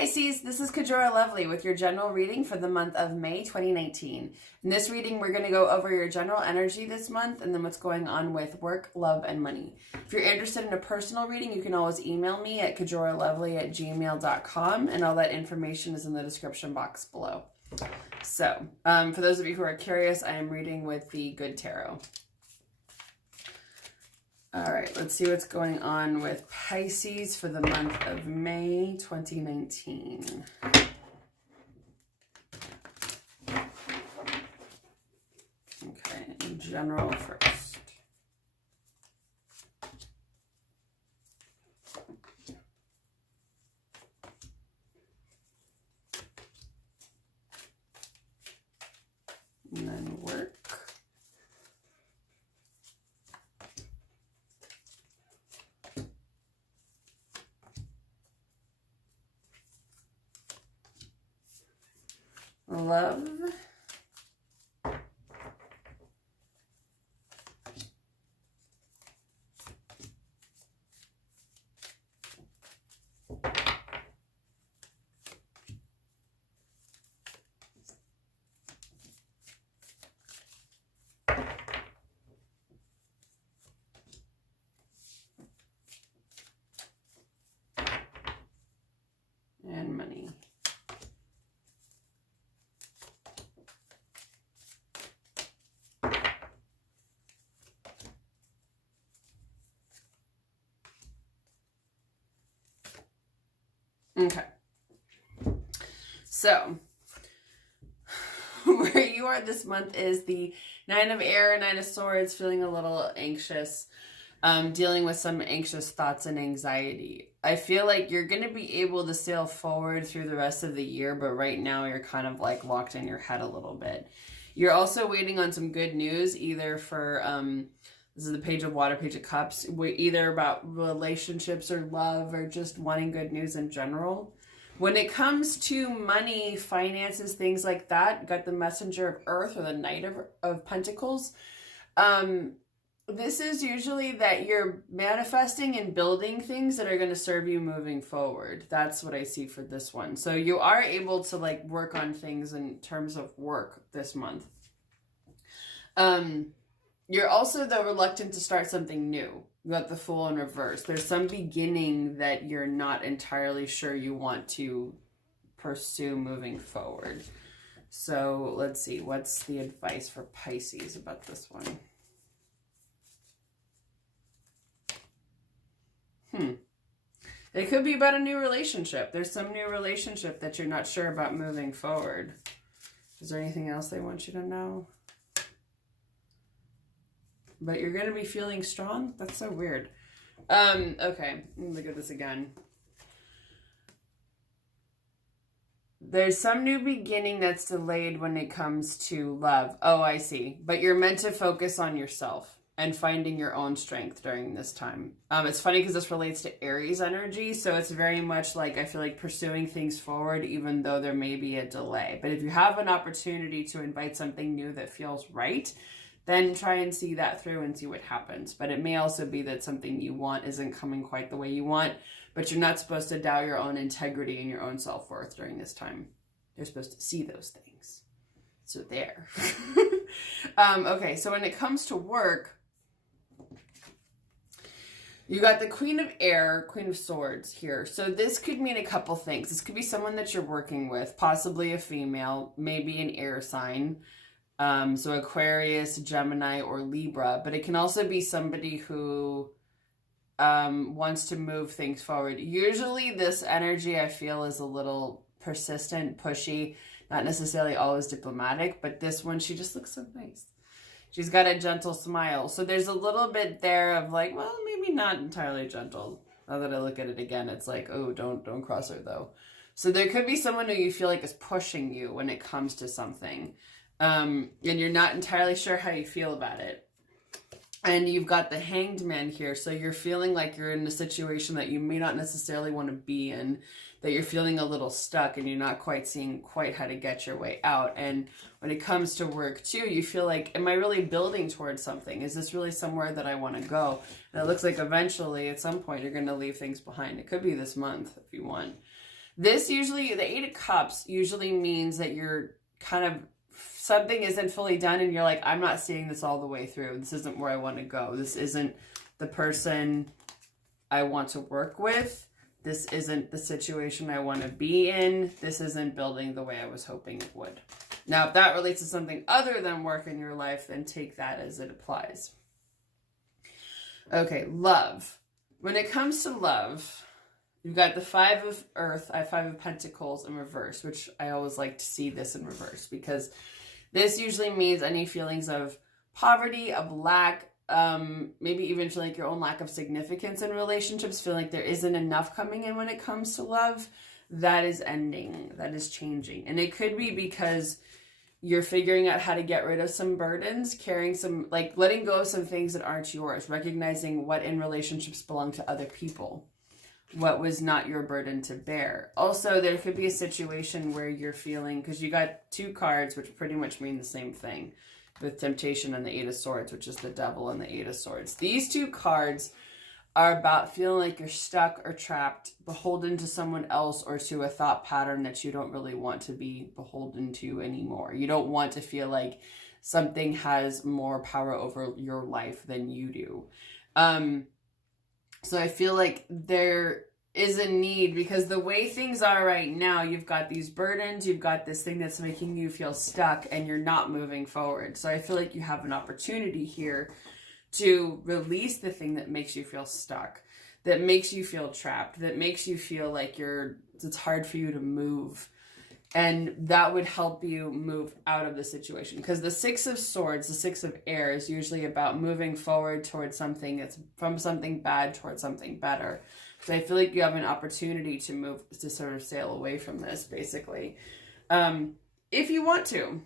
Pisces, this is Kajora Lovely with your general reading for the month of May 2019. In this reading, we're going to go over your general energy this month and then what's going on with work, love, and money. If you're interested in a personal reading, you can always email me at kajoralovely@gmail.com, and all that information is in the description box below. So, for those of you who are curious, I am reading with the Good Tarot. All right, let's see what's going on with Pisces for the month of May 2019. Okay, in general first. And then work. Love. And money. Okay, so where you are this month is the Nine of Air, Nine of Swords, feeling a little anxious, dealing with some anxious thoughts and anxiety. I feel like you're going to be able to sail forward through the rest of the year, but right now you're kind of like locked in your head a little bit. You're also waiting on some good news, either for this is the Page of Water, Page of Cups, either about relationships or love or just wanting good news in general. When it comes to money, finances, things like that, got the Messenger of Earth or the Knight of Pentacles. This is usually that you're manifesting and building things that are going to serve you moving forward. That's what I see for this one. So you are able to like work on things in terms of work this month. You're also, though, reluctant to start something new. You got the Fool in reverse. There's some beginning that you're not entirely sure you want to pursue moving forward. So let's see. What's the advice for Pisces about this one? It could be about a new relationship. There's some new relationship that you're not sure about moving forward. Is there anything else they want you to know? But you're going to be feeling strong? That's so weird. Okay, let me look at this again. There's some new beginning that's delayed when it comes to love. Oh, I see. But you're meant to focus on yourself and finding your own strength during this time. It's funny because this relates to Aries energy, so it's very much like I feel like pursuing things forward even though there may be a delay. But if you have an opportunity to invite something new that feels right, then try and see that through and see what happens. But it may also be that something you want isn't coming quite the way you want, but you're not supposed to doubt your own integrity and your own self-worth during this time. You're supposed to see those things. So there. Okay, so when it comes to work, you got the Queen of Air, Queen of Swords here. So this could mean a couple things. This could be someone that you're working with, possibly a female, maybe an air sign. So Aquarius, Gemini, or Libra. But it can also be somebody who wants to move things forward. Usually this energy, I feel, is a little persistent, pushy, not necessarily always diplomatic. But this one, she just looks so nice. She's got a gentle smile. So there's a little bit there of like, well, maybe not entirely gentle. Now that I look at it again, it's like, oh, don't cross her though. So there could be someone who you feel like is pushing you when it comes to something. And you're not entirely sure how you feel about it. And you've got the Hanged Man here. So you're feeling like you're in a situation that you may not necessarily want to be in, that you're feeling a little stuck and you're not quite seeing quite how to get your way out. And when it comes to work too, you feel like, am I really building towards something? Is this really somewhere that I want to go? And it looks like eventually at some point you're going to leave things behind. It could be this month if you want. This usually, the Eight of Cups usually means that you're kind of, something isn't fully done and you're like, I'm not seeing this all the way through. This isn't where I want to go. This isn't the person I want to work with. This isn't the situation I want to be in. This isn't building the way I was hoping it would. Now, if that relates to something other than work in your life, then take that as it applies. Okay, love. When it comes to love, you've got the Five of Earth, Five of Pentacles in reverse, which I always like to see this in reverse because this usually means any feelings of poverty, of lack, maybe even feel like your own lack of significance in relationships, feel like there isn't enough coming in when it comes to love. That is ending. That is changing. And it could be because you're figuring out how to get rid of some burdens, carrying some, like letting go of some things that aren't yours, recognizing what in relationships belong to other people, what was not your burden to bear. Also, there could be a situation where you're feeling, because you got two cards, which pretty much mean the same thing, with Temptation and the Eight of Swords, which is the Devil and the Eight of Swords. These two cards are about feeling like you're stuck or trapped, beholden to someone else or to a thought pattern that you don't really want to be beholden to anymore. You don't want to feel like something has more power over your life than you do. So I feel like there is a need, because the way things are right now, you've got these burdens, you've got this thing that's making you feel stuck and you're not moving forward. So I feel like you have an opportunity here to release the thing that makes you feel stuck, that makes you feel trapped, that makes you feel like it's hard for you to move. And that would help you move out of the situation. Because the Six of Swords, the Six of Air, is usually about moving forward towards something that's from something bad towards something better. So I feel like you have an opportunity to move, to sort of sail away from this, basically. If you want to.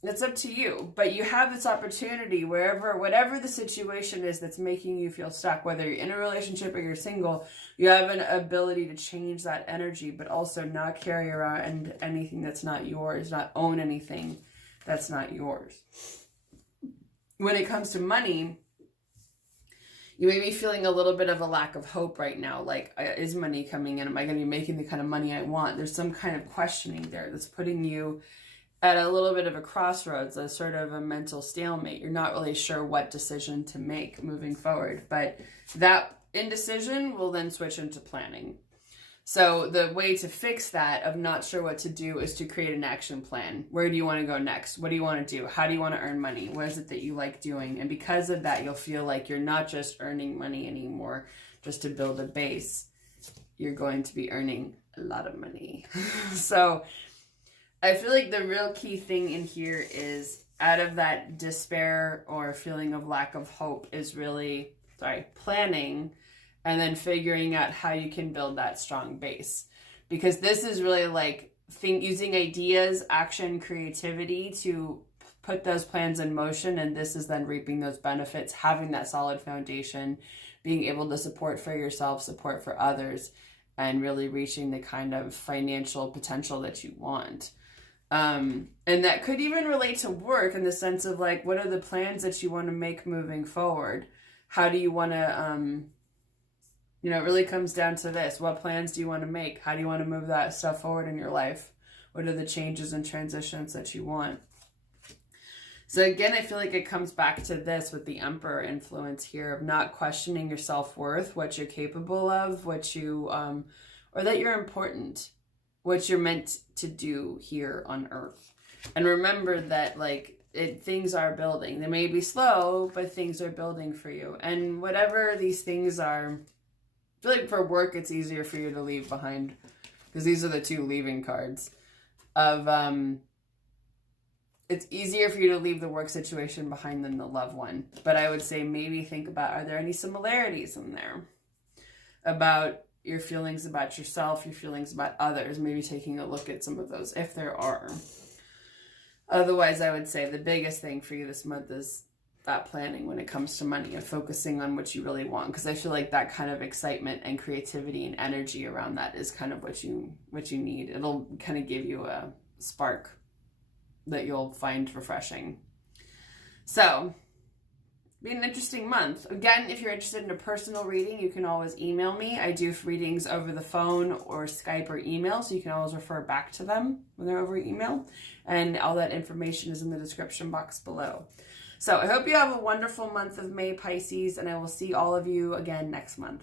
It's up to you, but you have this opportunity whatever the situation is that's making you feel stuck, whether you're in a relationship or you're single, you have an ability to change that energy, but also not carry around anything that's not yours, not own anything that's not yours. When it comes to money, you may be feeling a little bit of a lack of hope right now. Like, is money coming in? Am I going to be making the kind of money I want? There's some kind of questioning there that's putting you at a little bit of a crossroads, a sort of a mental stalemate. You're not really sure what decision to make moving forward, but that indecision will then switch into planning. So the way to fix that of not sure what to do is to create an action plan. Where do you want to go next? What do you want to do? How do you want to earn money? What is it that you like doing? And because of that, you'll feel like you're not just earning money anymore just to build a base. You're going to be earning a lot of money. So I feel like the real key thing in here is, out of that despair or feeling of lack of hope, is really, planning, and then figuring out how you can build that strong base. Because this is really like using ideas, action, creativity to put those plans in motion, and this is then reaping those benefits, having that solid foundation, being able to support for yourself, support for others, and really reaching the kind of financial potential that you want. And that could even relate to work, in the sense of like, what are the plans that you want to make moving forward? How do you want to, it really comes down to this. What plans do you want to make? How do you want to move that stuff forward in your life? What are the changes and transitions that you want? So again, I feel like it comes back to this with the Emperor influence here, of not questioning your self-worth, what you're capable of, what you, or that you're important, what you're meant to do here on Earth. And remember that things are building. They may be slow, but things are building for you. And whatever these things are, I feel like for work, it's easier for you to leave behind, because these are the two leaving cards of, it's easier for you to leave the work situation behind than the love one. But I would say maybe think about, are there any similarities in there about your feelings about yourself, your feelings about others, maybe taking a look at some of those, if there are. Otherwise, I would say the biggest thing for you this month is that planning when it comes to money, and focusing on what you really want. Because I feel like that kind of excitement and creativity and energy around that is kind of what you need. It'll kind of give you a spark that you'll find refreshing. So be an interesting month. Again, if you're interested in a personal reading, you can always email me. I do readings over the phone or Skype or email, so you can always refer back to them when they're over email. And all that information is in the description box below. So I hope you have a wonderful month of May, Pisces, and I will see all of you again next month.